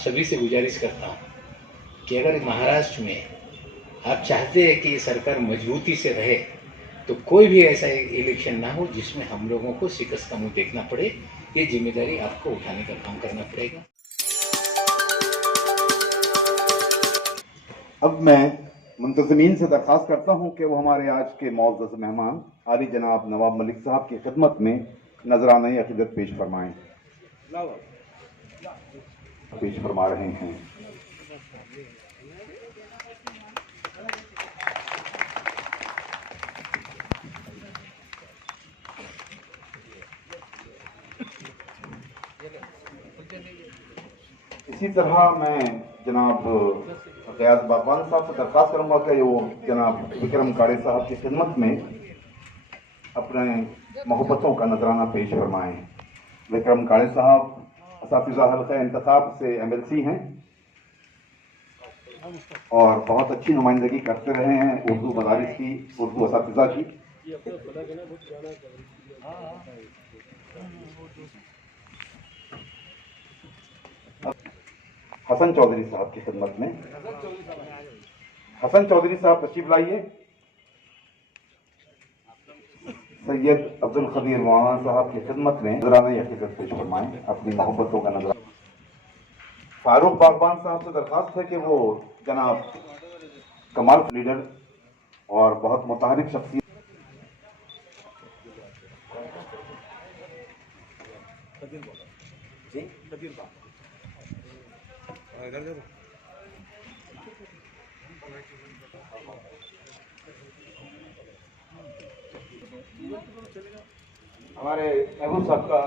सभी से गुजारिश करता हूँ कि अगर महाराष्ट्र में आप चाहते हैं कि ये सरकार मजबूती से रहे तो कोई भी ऐसा इलेक्शन ना हो जिसमें हम लोगों को शिकस्त का मुंह देखना पड़े। ये जिम्मेदारी आपको उठाने का काम करना पड़ेगा। अब मैं मुंतज़मीन से दरख्वास्त करता हूं कि वो हमारे आज के मौजूद मेहमान आली जनाब नवाब मलिक साहब की खिदमत में नजराना अक़ीदत पेश फरमाएं। पेश फरमा रहे हैं। इसी तरह मैं जनाब गयास बागवान साहब से दरख्वास्त करूंगा कि वो जनाब विक्रम काड़े साहब की खिदमत में अपने मोहब्बतों का नजराना पेश फरमाएं। विक्रम काड़े साहब असातिज़ा हल्क़ा इंतखाब से MLC हैं और बहुत अच्छी नुमाइंदगी करते रहे हैं उर्दू मदारिस की, उर्दू असातिज़ा की। हसन चौधरी साहब की खिदमत में हसन चौधरी साहब तशरीफ लाइए। सैयद अब्दुल खदीर मौलाना साहब की खिदमत में नजराना अक़ीदत पेश फरमाएं अपनी मोहब्बतों का नजराना। फारूक बागवान साहब से दरख्वास्त है कि वो जनाब कमाल लीडर और बहुत मुतहरिक शख्सियत हमारे महबूब साहब का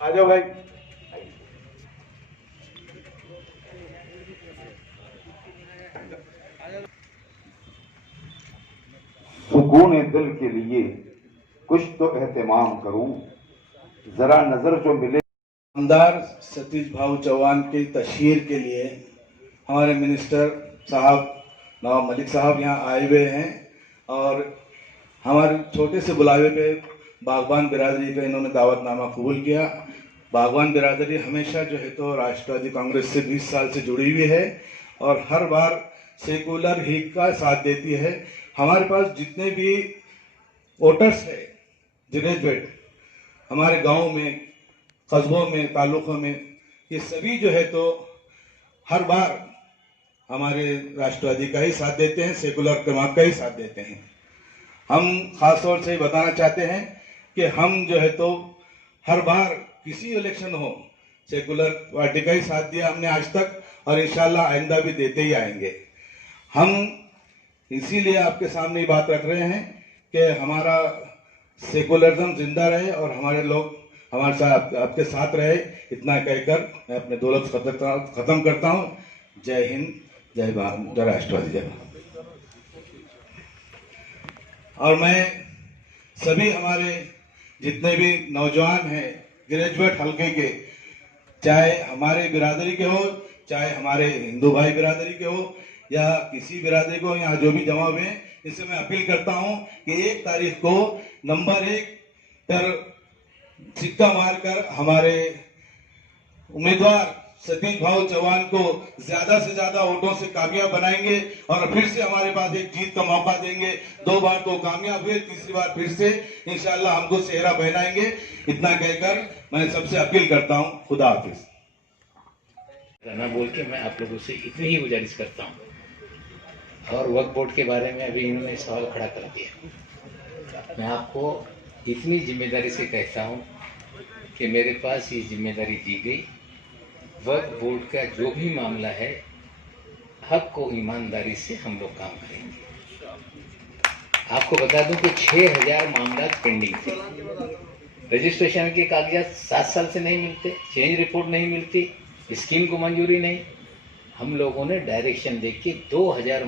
आ जाओ भाई। सुकून दिल के लिए कुछ तो एहतमाम करूं, जरा नजर जो मिले। आमदार सतीश भाऊ चौहान की तशहीर के लिए हमारे मिनिस्टर साहब नवाब मलिक साहब यहाँ आए हुए हैं और हमारे छोटे से बुलावे पे बागवान बिरादरी का इन्होंने दावतनामा कबूल किया। बागवान बिरादरी हमेशा जो है तो राष्ट्रवादी कांग्रेस से 20 साल से जुड़ी हुई है और हर बार सेकुलर ही का साथ देती है। हमारे पास जितने भी वोटर्स है ग्रेजुएट हमारे गांव में, कस्बों में, तालुकों में, ये सभी जो है तो हर बार हमारे राष्ट्रवादी का ही साथ देते हैं, सेकुलर जमात का ही साथ देते हैं। हम खास तौर से बताना चाहते हैं कि हम जो है तो हर बार किसी इलेक्शन हो सेकुलर पार्टी का ही साथ दिया हमने आज तक और इंशाल्लाह आइंदा भी देते ही आएंगे। हम इसीलिए आपके सामने ये बात रख रहे हैं कि हमारा सेकुलरिज्म जिंदा रहे और हमारे लोग हमारे साथ आपके साथ रहे। इतना कहकर मैं अपने दो लफ्ज़ खत्म करता हूँ। जय हिंद, जय भारत, जय राष्ट्रवादी, जय भारत। और मैं सभी हमारे जितने भी नौजवान हैं ग्रेजुएट हल्के के, चाहे हमारे बिरादरी के हो, चाहे हमारे हिंदू भाई बिरादरी के हो या किसी बिरादरी को, यहाँ जो भी जमा हुए हैं, इससे मैं अपील करता हूँ कि 1 तारीख को नंबर 1 पर सिक्का मारकर हमारे उम्मीदवार सतीश भाऊ चौहान को ज्यादा से ज्यादा वोटों से कामयाब बनाएंगे और फिर से हमारे पास एक जीत का मौका देंगे। 2 बार तो कामयाब हुए, तीसरी बार फिर से इंशाल्लाह हमको सेहरा पहनाएंगे। इतना कहकर मैं सबसे अपील करता हूँ। खुदा हाफिज। ना बोल के मैं आप लोगों से इतनी ही गुजारिश करता हूँ। और वक्फ बोर्ड के बारे में अभी इन्होंने सवाल खड़ा कर दिया। मैं आपको इतनी जिम्मेदारी से कहता हूँ कि मेरे पास ये जिम्मेदारी दी गई। वक्फ बोर्ड का जो भी मामला है, हक को ईमानदारी से हम लोग काम करेंगे। आपको बता दूं कि 6000 मामला पेंडिंग थे। रजिस्ट्रेशन के कागजात 7 साल से नहीं मिलते, चेंज रिपोर्ट नहीं मिलती, स्कीम को मंजूरी नहीं। हम लोगों ने डायरेक्शन देख के 2000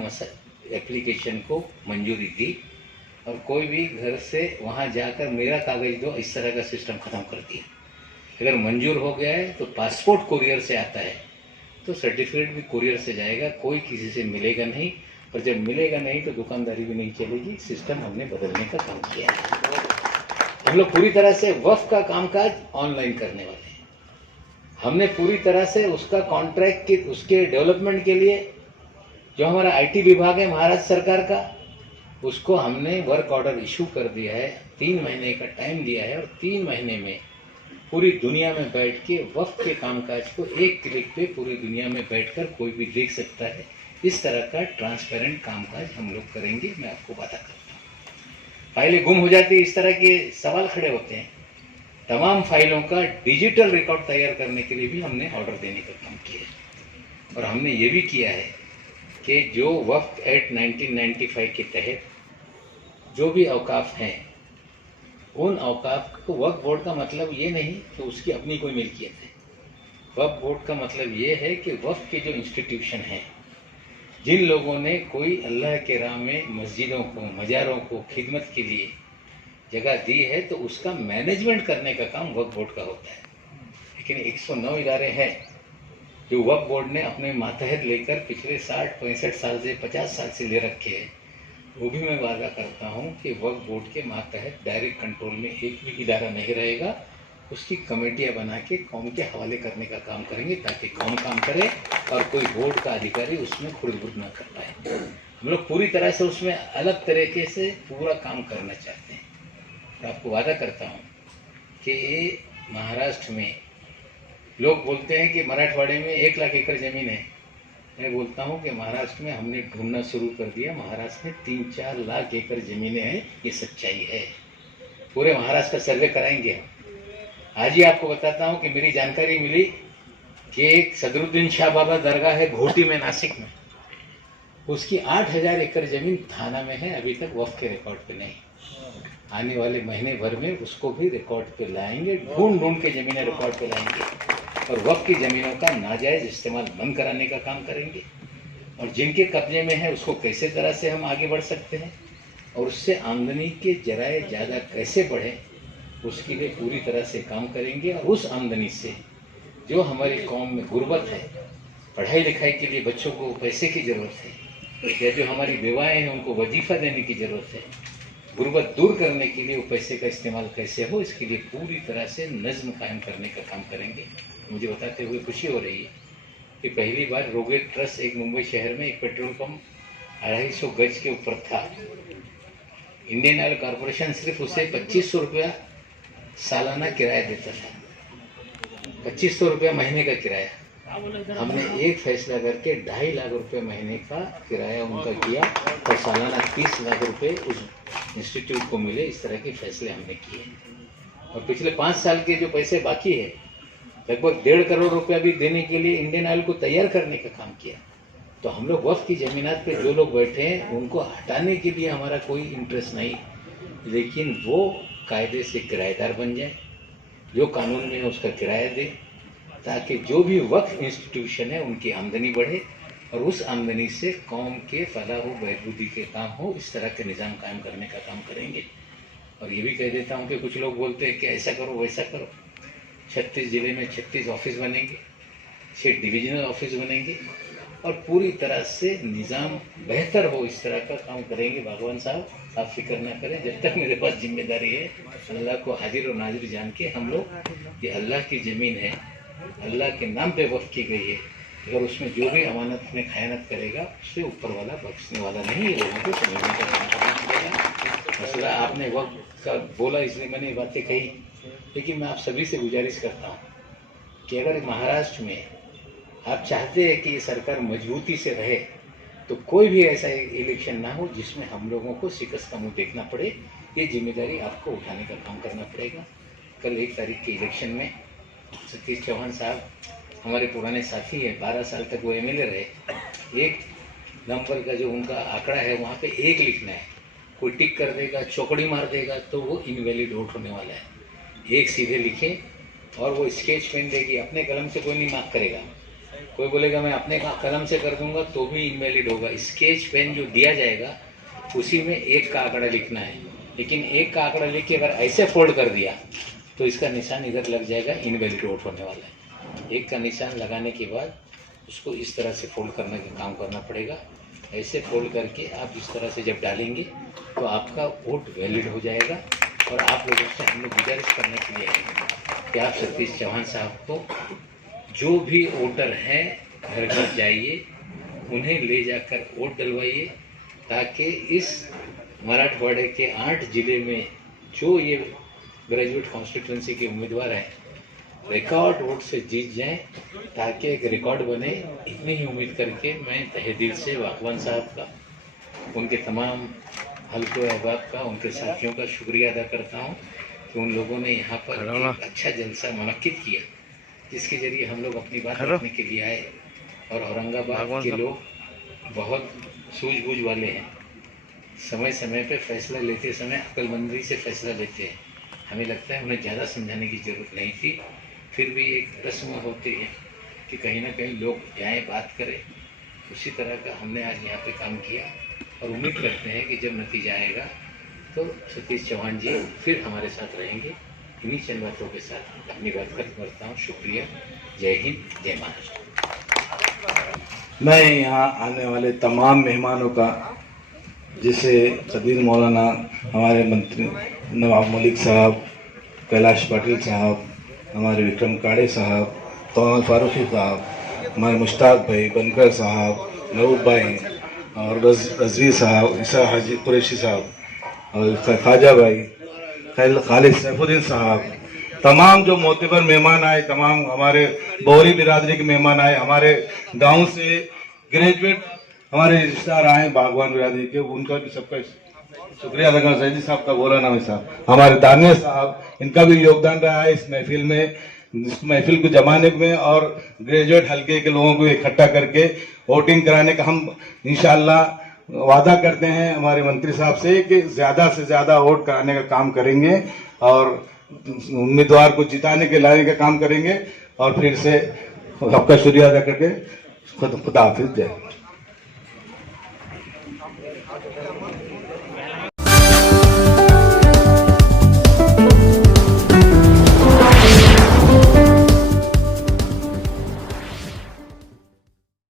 एप्लीकेशन को मंजूरी दी और कोई भी घर से वहाँ जाकर मेरा कागज दो, इस तरह का सिस्टम खत्म कर दिया। अगर मंजूर हो गया है तो पासपोर्ट कुरियर से आता है तो सर्टिफिकेट भी कुरियर से जाएगा, कोई किसी से मिलेगा नहीं। और जब मिलेगा नहीं तो दुकानदारी भी नहीं चलेगी। सिस्टम हमने बदलने का काम किया है। हम लोग पूरी तरह से वक्फ का कामकाज ऑनलाइन करने वाले हैं। हमने पूरी तरह से उसका कॉन्ट्रैक्ट के उसके डेवलपमेंट के लिए जो हमारा आईटी विभाग है महाराष्ट्र सरकार का, उसको हमने वर्क ऑर्डर इशू कर दिया है। 3 महीने का टाइम दिया है और 3 महीने में पूरी दुनिया में बैठ के वक्फ के कामकाज को एक क्लिक पे पूरी दुनिया में बैठकर कोई भी देख सकता है। इस तरह का ट्रांसपेरेंट कामकाज हम लोग करेंगे, मैं आपको वादा करता हूँ। फाइलें गुम हो जाती है, इस तरह के सवाल खड़े होते हैं। तमाम फाइलों का डिजिटल रिकॉर्ड तैयार करने के लिए भी हमने ऑर्डर देने का काम किया है। और हमने ये भी किया है कि जो वक्फ एक्ट 1995 के तहत जो भी औकाफ हैं, उन औकाफ को, वक्फ बोर्ड का मतलब ये नहीं कि उसकी अपनी कोई मिल्कियत है। वक्फ बोर्ड का मतलब ये है कि वक्फ के जो इंस्टीट्यूशन हैं, जिन लोगों ने कोई अल्लाह के राह में मस्जिदों को, मज़ारों को खिदमत के लिए जगह दी है, तो उसका मैनेजमेंट करने का काम वक्फ बोर्ड का होता है। लेकिन 109 इदारे हैं जो वक्फ बोर्ड ने अपने मातहत लेकर पिछले 60-65 साल से 50 साल से ले रखे हैं। वो भी मैं वादा करता हूँ कि वक्फ बोर्ड के मातहत डायरेक्ट कंट्रोल में एक भी इदारा नहीं रहेगा। उसकी कमेटियाँ बना के कौम के हवाले करने का काम करेंगे, ताकि कौम काम करे और कोई बोर्ड का अधिकारी उसमें खुर्द-बुर्द ना कर पाए। हम लोग पूरी तरह से उसमें अलग तरीके से पूरा काम करना चाहते हैं। तो आपको वादा करता हूँ कि महाराष्ट्र में लोग बोलते हैं कि मराठवाड़े में 1 लाख एकड़ ज़मीन है। मैं बोलता हूँ कि महाराष्ट्र में हमने ढूंढना शुरू कर दिया। महाराष्ट्र में 3-4 लाख एकड़ ज़मीनें हैं, ये सच्चाई है। पूरे महाराष्ट्र का सर्वे कराएंगे हम। आज ही आपको बताता हूँ कि मेरी जानकारी मिली कि एक सदरुद्दीन शाह बाबा दरगाह है घोटी में, नासिक में, उसकी 8000 एकड़ ज़मीन थाना में है, अभी तक वक्फ के रिकॉर्ड पे नहीं। आने वाले महीने भर में उसको भी रिकॉर्ड पे लाएंगे, ढूंढ के ज़मीनें रिकॉर्ड पे लाएंगे और वक्फ की ज़मीनों का नाजायज़ इस्तेमाल बंद कराने का काम करेंगे। और जिनके कब्जे में है उसको कैसे तरह से हम आगे बढ़ सकते हैं और उससे आमदनी के जराए ज़्यादा कैसे बढ़े, उसके लिए पूरी तरह से काम करेंगे। और उस आमदनी से जो हमारी कौम में गुर्बत है, पढ़ाई लिखाई के लिए बच्चों को पैसे की ज़रूरत है, या जो हमारी बेवाएँ हैं उनको वजीफ़ा देने की ज़रूरत है, गुर्बत दूर करने के लिए वो पैसे का इस्तेमाल कैसे हो, इसके लिए पूरी तरह से नज़्म कायम करने का काम करेंगे। मुझे बताते हुए खुशी हो रही है कि पहली बार रोगेट ट्रस्ट एक मुंबई शहर में एक पेट्रोल पंप 250 गज के ऊपर था। इंडियन ऑयल कॉरपोरेशन सिर्फ उसे 2500 रुपया सालाना किराया देता था, 2500 रुपया महीने का किराया। हमने एक फैसला करके 2.5 लाख रुपए महीने का किराया उनका किया और सालाना 30 लाख रुपए उस इंस्टीट्यूट को मिले। इस तरह के फैसले हमने किए और पिछले 5 साल के जो पैसे बाकी है, लगभग 1.5 करोड़ रुपया भी देने के लिए इंडियन ऑयल को तैयार करने का काम किया। तो हम लोग वक्फ की ज़मीनात पे जो लोग बैठे हैं उनको हटाने के लिए हमारा कोई इंटरेस्ट नहीं, लेकिन वो कायदे से किराएदार बन जाए, जो कानून में है उसका किराया दे, ताकि जो भी वक्फ इंस्टीट्यूशन है उनकी आमदनी बढ़े और उस आमदनी से कौम के फलाह व बहबूदी के काम हो। इस तरह के निज़ाम कायम करने का काम करेंगे। और ये भी कह देता हूँ कि कुछ लोग बोलते हैं कि ऐसा करो वैसा करो। 36 ज़िले में 36 ऑफिस बनेंगे, 6 डिविजनल ऑफिस बनेंगे और पूरी तरह से निज़ाम बेहतर हो, इस तरह का काम करेंगे। भगवान साहब आप फिक्र ना करें, जब तक मेरे पास जिम्मेदारी है अल्लाह को हाजिर और नाजिर जान के हम लोग, ये अल्लाह की ज़मीन है, अल्लाह के नाम पे वक्फ की गई है, अगर उसमें जो भी अमानत में खयानत करेगा उससे ऊपर वाला बख्शने वाला नहीं है। लोगों को समझने का काम करना पड़ेगा। मसला आपने वक्त का बोला इसलिए मैंने ये बातें कही, लेकिन मैं आप सभी से गुजारिश करता हूँ कि अगर महाराष्ट्र में आप चाहते हैं कि ये सरकार मजबूती से रहे, तो कोई भी ऐसा इलेक्शन ना हो जिसमें हम लोगों को शिकस्त का मुँह देखना पड़े। ये जिम्मेदारी आपको उठाने का काम करना पड़ेगा। कल 1 तारीख के इलेक्शन में सतीश चौहान साहब हमारे पुराने साथी हैं, 12 साल तक वो एमएलए रहे। 1 नंबर का जो उनका आंकड़ा है वहाँ पे 1 लिखना है, कोई टिक कर देगा, चौकड़ी मार देगा तो वो इनवैलिड वोट होने वाला है। 1 सीधे लिखें और वो स्केच पेन देगी, अपने कलम से कोई नहीं मार्क करेगा। कोई बोलेगा मैं अपने कलम से कर दूंगा तो भी इनवैलिड होगा। स्केच पेन जो दिया जाएगा उसी में 1 का आंकड़ा लिखना है, लेकिन 1 का आंकड़ा लिख के अगर ऐसे फोल्ड कर दिया तो इसका निशान इधर लग जाएगा, इनवैलिड वोट होने वाला है। 1 का निशान लगाने के बाद उसको इस तरह से फोल्ड करने का काम करना पड़ेगा। ऐसे फोल्ड करके आप इस तरह से जब डालेंगे तो आपका वोट वैलिड हो जाएगा। और आप लोगों से हम लोग गुजारिश करने के लिए कि आप सतीश चौहान साहब को जो भी वोटर हैं घर घर जाइए, उन्हें ले जाकर वोट डलवाइए, ताकि इस मराठवाड़े के 8 जिले में जो ये ग्रेजुएट कॉन्स्टिट्यूंसी के उम्मीदवार हैं रिकॉर्ड वोट से जीत जाएं, ताकि एक रिकॉर्ड बने। इतनी ही उम्मीद करके मैं तहे दिल से बागवान साहब का, उनके तमाम हल्के अहबाब का, उनके साथियों का शुक्रिया अदा करता हूं कि उन लोगों ने यहाँ पर एक अच्छा जलसा मुनक्किद किया, जिसके जरिए हम लोग अपनी बात रखने के लिए आए। और औरंगाबाद के लोग बहुत सूझबूझ वाले हैं, समय समय पे फैसला लेते समय अक्लमंदी से फैसला लेते हैं। हमें लगता है उन्हें ज़्यादा समझाने की ज़रूरत नहीं थी, फिर भी एक रस्म होती है कि कहीं ना कहीं लोग जाएं, बात करें। उसी तरह का हमने आज यहाँ पे काम किया और उम्मीद करते हैं कि जब नतीजा आएगा तो सतीश चौहान जी फिर हमारे साथ रहेंगे। इन्हीं चंद बातों के साथ अपनी बात खत्म करता हूँ। शुक्रिया। जय हिंद, जय महाराष्ट्र। मैं यहाँ आने वाले तमाम मेहमानों का, जिसे कदीर मौलाना, हमारे मंत्री नवाब मलिक साहब, कैलाश पाटिल साहब, हमारे विक्रम काड़े साहब, तौल फारूकी साहब, हमारे मुश्ताक भाई, बनकर साहब, नऊब भाई और रजवी साहब, ईसा हाजी कुरैशी साहब और ख्वाजा भाई, खालिद सैफुद्दीन साहब, तमाम जो मोतबर मेहमान आए, तमाम हमारे बोहरी बिरादरी के मेहमान आए, हमारे गांव से ग्रेजुएट हमारे रिश्तेदार आए बागवान बिरादरी के, उनका भी सबका शुक्रिया अदा करना। सैदी साहब का बोला नाम साहब, हमारे दानिया साहब, इनका भी योगदान रहा है इस महफिल में, इस महफिल को जमाने में और ग्रेजुएट हल्के के लोगों को इकट्ठा करके वोटिंग कराने का हम इंशाअल्लाह वादा करते हैं हमारे मंत्री साहब से कि ज्यादा से ज्यादा वोट कराने का काम करेंगे और उम्मीदवार को जिताने के लाने का काम करेंगे। और फिर से सबका शुक्रिया अदा करके खुदा हाफिज। जय।